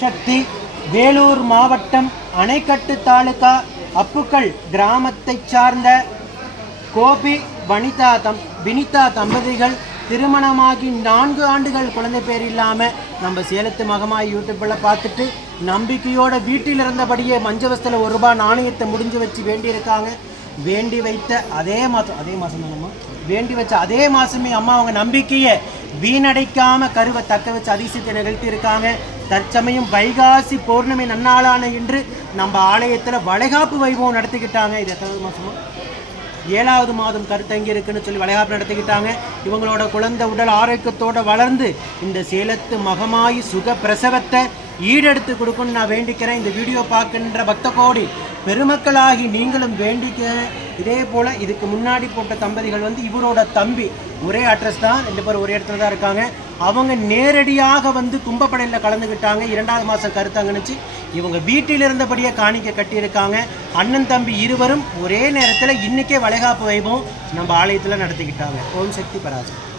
சக்தி வேலூர் மாவட்டம் அணைக்கட்டு தாலுகா அப்புக்கள் கிராமத்தைச் சார்ந்த கோபி வினிதா தம்பதிகள் திருமணமாகி 4 ஆண்டுகள் குழந்தை பேர் இல்லாமல் நம்ம சேலத்து மகமாய் யூடியூப்பில் பார்த்துட்டு நம்பிக்கையோட வீட்டில் இருந்தபடியே மஞ்சவஸ்தில் ₹1 நாணயத்தை முடிஞ்சு வச்சு வேண்டியிருக்காங்க. வேண்டி வைத்த அதே மாதம் தானம்மா வேண்டி வச்ச அதே மாதமே அம்மா அவங்க நம்பிக்கையை வீணடைக்காமல் கருவை தக்க வச்சு அதிசயத்தை நிகழ்த்தியிருக்காங்க. தற்சமயம் வைகாசி பௌர்ணமி நன்னாளான இன்று நம்ம ஆலயத்தில் வளைகாப்பு வைபவம் நடத்திக்கிட்டாங்க. இது எத்தனை மாதமா 7வது மாதம் கருத்தங்கி இருக்குன்னு சொல்லி வளைகாப்பு நடத்திக்கிட்டாங்க. இவங்களோட குழந்தை உடல் ஆரோக்கியத்தோடு வளர்ந்து இந்த சேலத்து மகமாயி சுக பிரசவத்தை ஈடெடுத்து கொடுக்குன்னு நான் வேண்டிக்கிறேன். இந்த வீடியோ பார்க்கின்ற பக்த கோடி பெருமக்களாகி நீங்களும் வேண்டிக்க. இதே போல் இதுக்கு முன்னாடி போட்ட தம்பதிகள் இவரோட தம்பி ஒரே அட்ரஸ் தான், 2 பேரும் ஒரே இடத்துல தான் இருக்காங்க. அவங்க நேரடியாக கும்பப்படையில் கலந்துக்கிட்டாங்க. 2வது மாதம் கருத்தங்கணிச்சு இவங்க வீட்டில் இருந்தபடியே காணிக்க கட்டியிருக்காங்க. அண்ணன் தம்பி இருவரும் ஒரே நேரத்தில் இன்றைக்கே வளைகாப்பு வைபவம் நம்ம ஆலயத்தில் நடத்திக்கிட்டாங்க. ஓம் சக்தி பராசக்தி.